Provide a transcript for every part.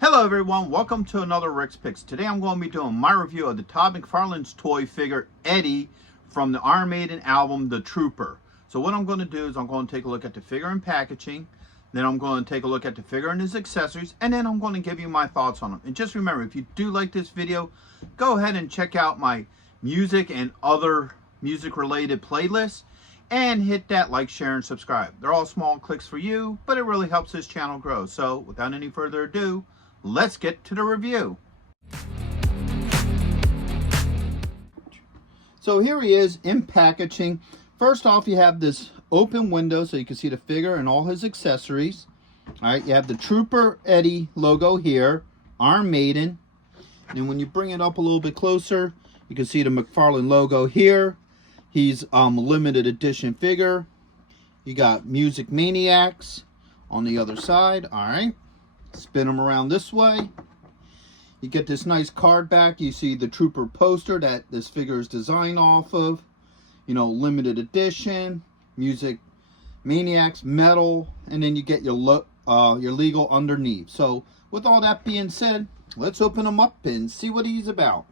Hello everyone, welcome to another Rick's Picks. Today I'm going to be doing my review of the Todd McFarlane's toy figure Eddie from the Iron Maiden album The Trooper. So what I'm going to do is I'm going to take a look at the figure and packaging, then I'm going to take a look at the figure and his accessories, and then I'm going to give you my thoughts on them. And just remember, if you do like this video, go ahead and check out my music and other music related playlists and hit that like, share, and subscribe. They're all small clicks for you, but it really helps this channel grow. So without any further ado, let's get to the review. So here he is in packaging. First off, you have this open window so you can see the figure and all his accessories. All right, you have the Trooper Eddie logo here, Iron Maiden. And when you bring it up a little bit closer, you can see the McFarland logo here. He's a limited edition figure. You got Music Maniacs on the other side. All right. Spin them around this way. You get this nice card back. You see the Trooper poster that this figure is designed off of. You know, limited edition, Music Maniacs, metal, and then you get your legal underneath. So with all that being said, let's open him up and see what he's about.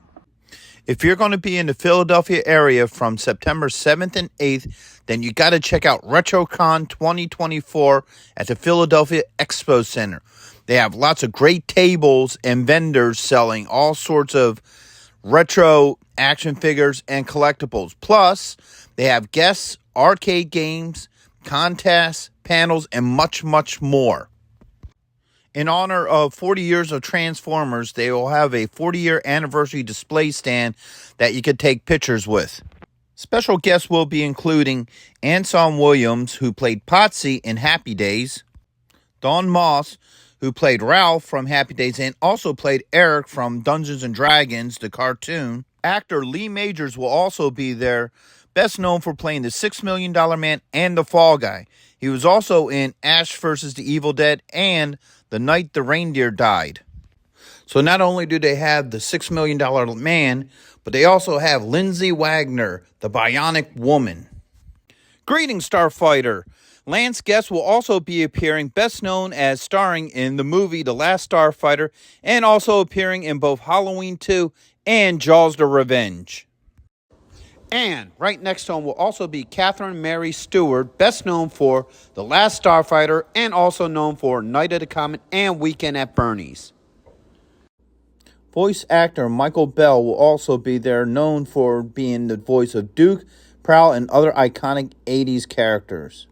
If you're going to be in the Philadelphia area from September 7th and 8th, then you got to check out RetroCon 2024 at the Philadelphia Expo Center. They have lots of great tables and vendors selling all sorts of retro action figures and collectibles. Plus, they have guests, arcade games, contests, panels, and much, much more. In honor of 40 years of Transformers, they will have a 40-year anniversary display stand that you could take pictures with. Special guests will be including Anson Williams, who played Potsy in Happy Days, Don Moss, who played Ralph from Happy Days and also played Eric from Dungeons & Dragons, the cartoon. Actor Lee Majors will also be there, best known for playing the $6 Million Man and the Fall Guy. He was also in Ash vs. the Evil Dead and The Night the Reindeer Died. So not only do they have the $6 Million Man, but they also have Lindsay Wagner, the Bionic Woman. Greetings, Starfighter! Lance Guest will also be appearing, best known as starring in the movie The Last Starfighter, and also appearing in both Halloween 2 and Jaws the Revenge. And right next to him will also be Catherine Mary Stewart, best known for The Last Starfighter and also known for Night of the Comet and Weekend at Bernie's. Voice actor Michael Bell will also be there, known for being the voice of Duke, Prowl, and other iconic 80s characters.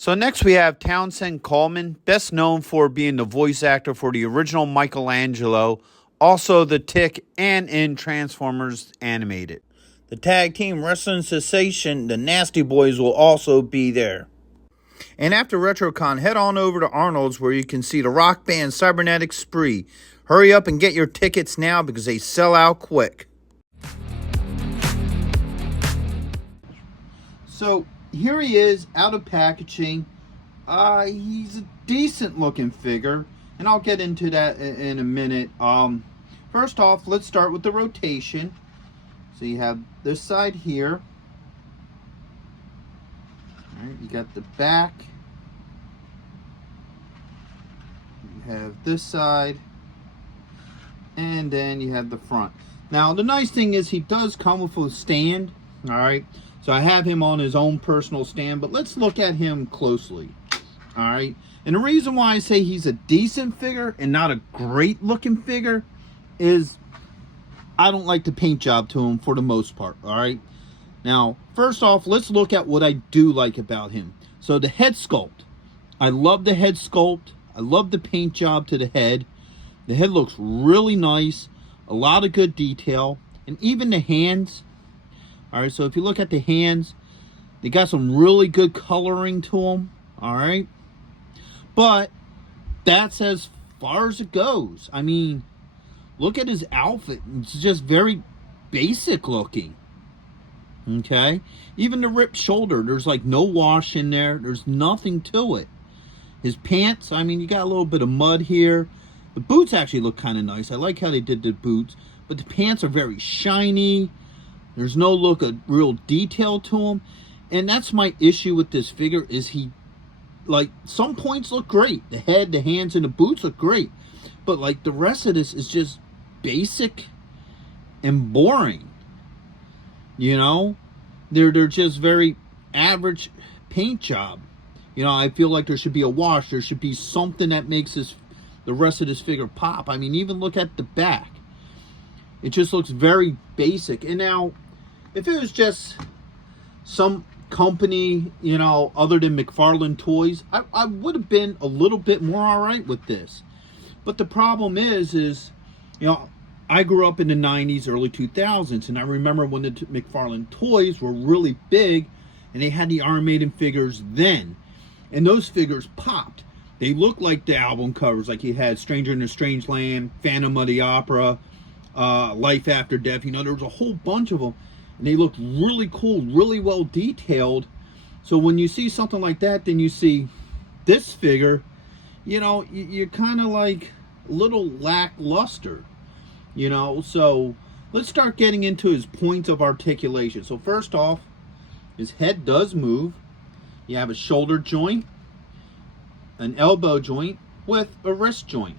So next we have Townsend Coleman, best known for being the voice actor for the original Michelangelo, also the Tick, and in Transformers Animated. The tag team wrestling sensation, the Nasty Boys, will also be there. And after RetroCon, head on over to Arnold's where you can see the rock band Cybernetic Spree. Hurry up and get your tickets now because they sell out quick. So here he is out of packaging. He's a decent looking figure, and I'll get into that in a minute. First off, let's start with the rotation. So you have this side here. All right, you got the back. You have this side. And then you have the front. Now, the nice thing is he does come with a stand. All right. So I have him on his own personal stand. But let's look at him closely. All right. And the reason why I say he's a decent figure and not a great looking figure is I don't like the paint job to him for the most part, all right? Now, first off, let's look at what I do like about him. So the head sculpt. I love the head sculpt. I love the paint job to the head. The head looks really nice. A lot of good detail. And even the hands. All right, so if you look at the hands, they got some really good coloring to them, all right? But that's as far as it goes. I mean, look at his outfit. It's just very basic looking. Okay? Even the ripped shoulder, there's like no wash in there. There's nothing to it. His pants, I mean, you got a little bit of mud here. The boots actually look kind of nice. I like how they did the boots. But the pants are very shiny. There's no look of real detail to them. And that's my issue with this figure is he, like, some points look great. The head, the hands, and the boots look great. But like the rest of this is just basic and boring. You know, they're just very average paint job. You know, I feel like there should be a wash. There should be something that makes the rest of this figure pop. I mean, even look at the back. It just looks very basic. And now, if it was just some company, you know, other than McFarland Toys, I would have been a little bit more all right with this. But the problem is, you know, I grew up in the 90s, early 2000s, and I remember when the McFarland Toys were really big, and they had the Iron Maiden figures then. And those figures popped. They looked like the album covers, like you had Stranger in a Strange Land, Phantom of the Opera, Life After Death. You know, there was a whole bunch of them. And they looked really cool, really well detailed. So when you see something like that, then you see this figure, you know, you're kind of like a little lackluster. You know, so let's start getting into his points of articulation. So first off, his head does move. You have a shoulder joint, an elbow joint with a wrist joint.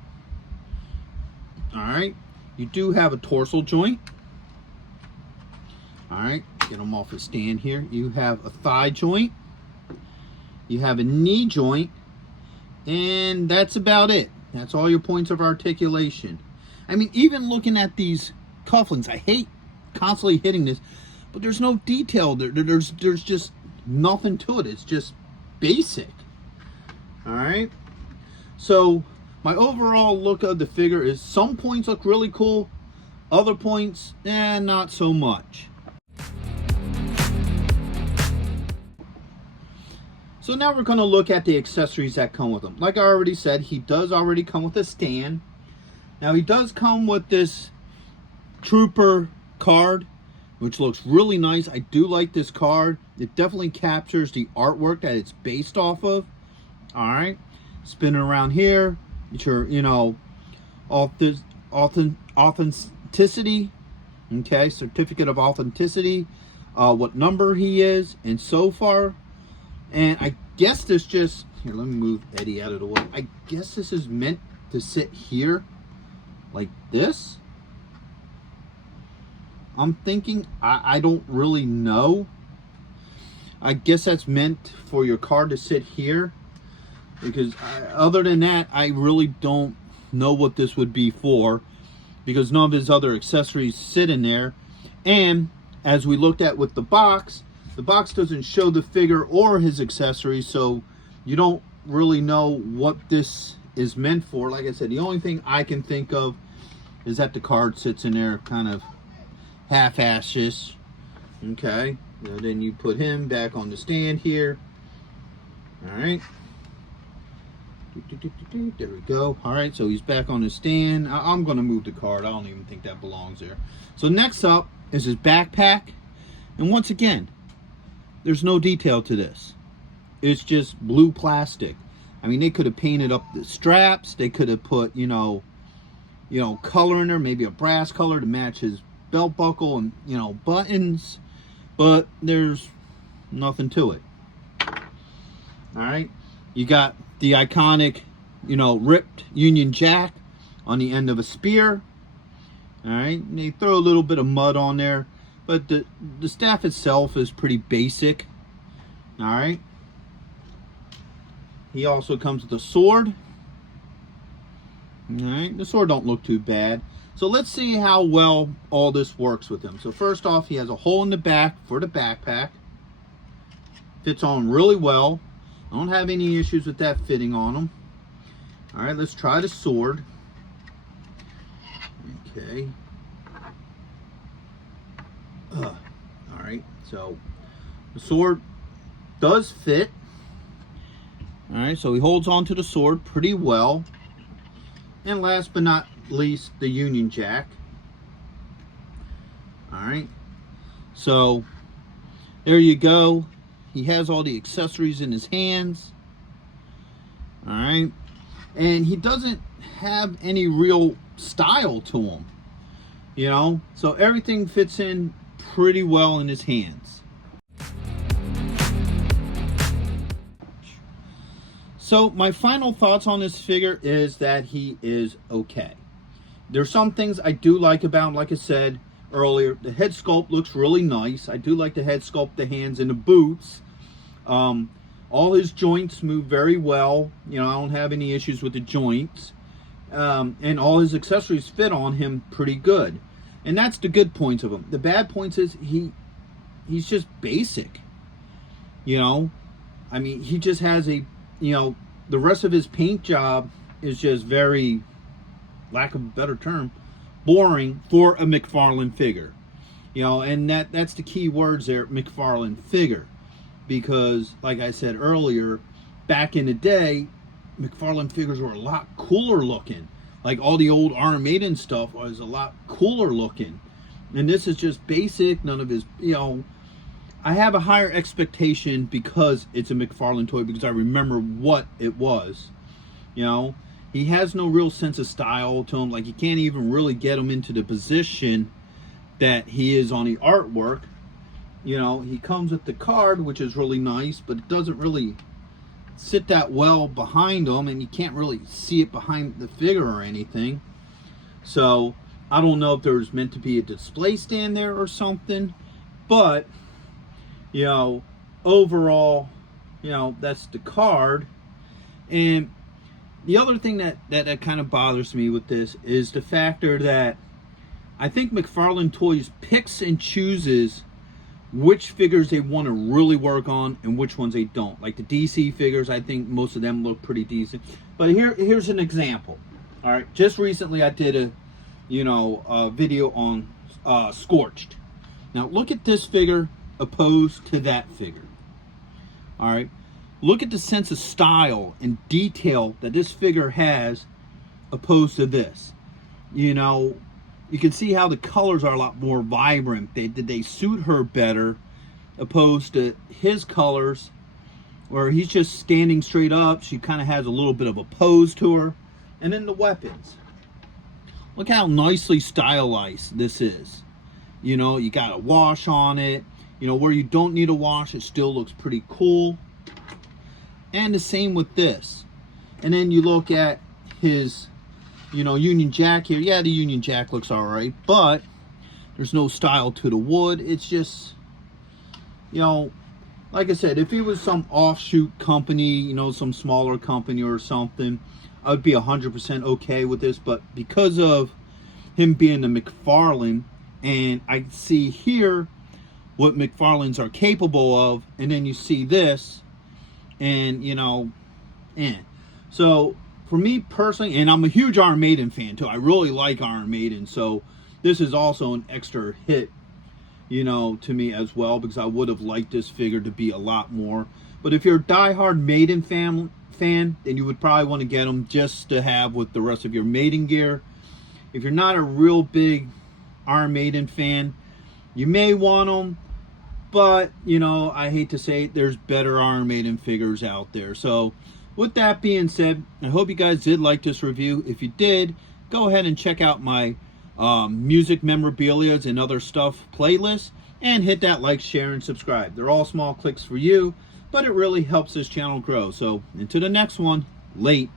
All right. You do have a torso joint. All right. Get him off his stand here. You have a thigh joint. You have a knee joint. And that's about it. That's all your points of articulation. I mean, even looking at these cufflinks, I hate constantly hitting this, but there's no detail. There's just nothing to it. It's just basic. All right. So my overall look of the figure is some points look really cool, other points, not so much. So now we're going to look at the accessories that come with him. Like I already said, he does already come with a stand. Now he does come with this Trooper card, which looks really nice. I do like this card. It definitely captures the artwork that it's based off of. All right, spinning around here, it's your, you know, authenticity. Okay, certificate of authenticity, what number he is, and so far. And I guess this just, here, let me move Eddie out of the way. I guess this is meant to sit here like this. I'm thinking, I don't really know. I guess that's meant for your card to sit here, because other than that, I really don't know what this would be for, because none of his other accessories sit in there. And as we looked at with the box doesn't show the figure or his accessories, so you don't really know what this is meant for. Like I said, the only thing I can think of is that the card sits in there kind of half-assed. Okay, and then you put him back on the stand here. All right, there we go. All right, so he's back on the stand. I'm gonna move the card. I don't even think that belongs there. So next up is his backpack, and once again, there's no detail to this. It's just blue plastic. I mean, they could have painted up the straps. They could have put, you know, color in there, maybe a brass color to match his belt buckle and, you know, buttons, but there's nothing to it. All right, you got the iconic, you know, ripped Union Jack on the end of a spear. All right, and they throw a little bit of mud on there, but the staff itself is pretty basic. All right, he also comes with a sword. All right, the sword don't look too bad. So let's see how well all this works with him. So first off, he has a hole in the back for the backpack. Fits on really well. I don't have any issues with that fitting on him. All right, let's try the sword. Okay. All right, so the sword does fit. All right, so he holds on to the sword pretty well. And last but not least, the Union Jack. All right, so there you go. He has all the accessories in his hands. All right, and he doesn't have any real style to him, you know, so everything fits in pretty well in his hands. So my final thoughts on this figure is that he is okay. There's some things I do like about him. Like I said earlier, the head sculpt looks really nice. I do like the head sculpt, the hands and the boots. All his joints move very well. You know, I don't have any issues with the joints. And all his accessories fit on him pretty good. And that's the good points of him. The bad points is he's just basic. You know, I mean, he just has a, you know, the rest of his paint job is just very, lack of a better term, boring for a McFarland figure. You know, and that's the key words there, McFarland figure. Because, like I said earlier, back in the day, McFarland figures were a lot cooler looking. Like all the old Iron Maiden stuff was a lot cooler looking. And this is just basic, none of his, you know, I have a higher expectation because it's a McFarland toy, because I remember what it was. You know, he has no real sense of style to him. Like, you can't even really get him into the position that he is on the artwork. You know, he comes with the card, which is really nice, but it doesn't really sit that well behind him, and you can't really see it behind the figure or anything. So, I don't know if there's meant to be a display stand there or something, but, you know, overall, you know, that's the card. And the other thing that kind of bothers me with this is the factor that I think McFarland Toys picks and chooses which figures they want to really work on and which ones they don't. Like the DC figures, I think most of them look pretty decent. But here's an example. All right, just recently I did a video on Scorched. Now look at this figure opposed to that figure. All right, look at the sense of style and detail that this figure has opposed to this. You know, you can see how the colors are a lot more vibrant. They suit her better opposed to his colors, where he's just standing straight up. She kind of has a little bit of a pose to her. And then the weapons. Look how nicely stylized this is. You know, you got a wash on it. You know, where you don't need a wash, it still looks pretty cool. And the same with this. And then you look at his, you know, Union Jack here. Yeah, the Union Jack looks all right, but there's no style to the wood. It's just, you know, like I said, if it was some offshoot company, you know, some smaller company or something, I would be 100% okay with this. But because of him being a McFarland, and I see here what McFarlands are capable of, and then you see this, and, you know, so for me personally, and I'm a huge Iron Maiden fan too. I really like Iron Maiden, so this is also an extra hit, you know, to me as well, because I would have liked this figure to be a lot more. But if you're a diehard Maiden fan, then you would probably want to get them just to have with the rest of your Maiden gear. If you're not a real big Iron Maiden fan, you may want them, but, you know, I hate to say it, there's better Iron Maiden figures out there. So with that being said, I hope you guys did like this review. If you did, go ahead and check out my music memorabilia and other stuff playlist, and hit that like, share, and subscribe. They're all small clicks for you, but it really helps this channel grow. So until the next one, late.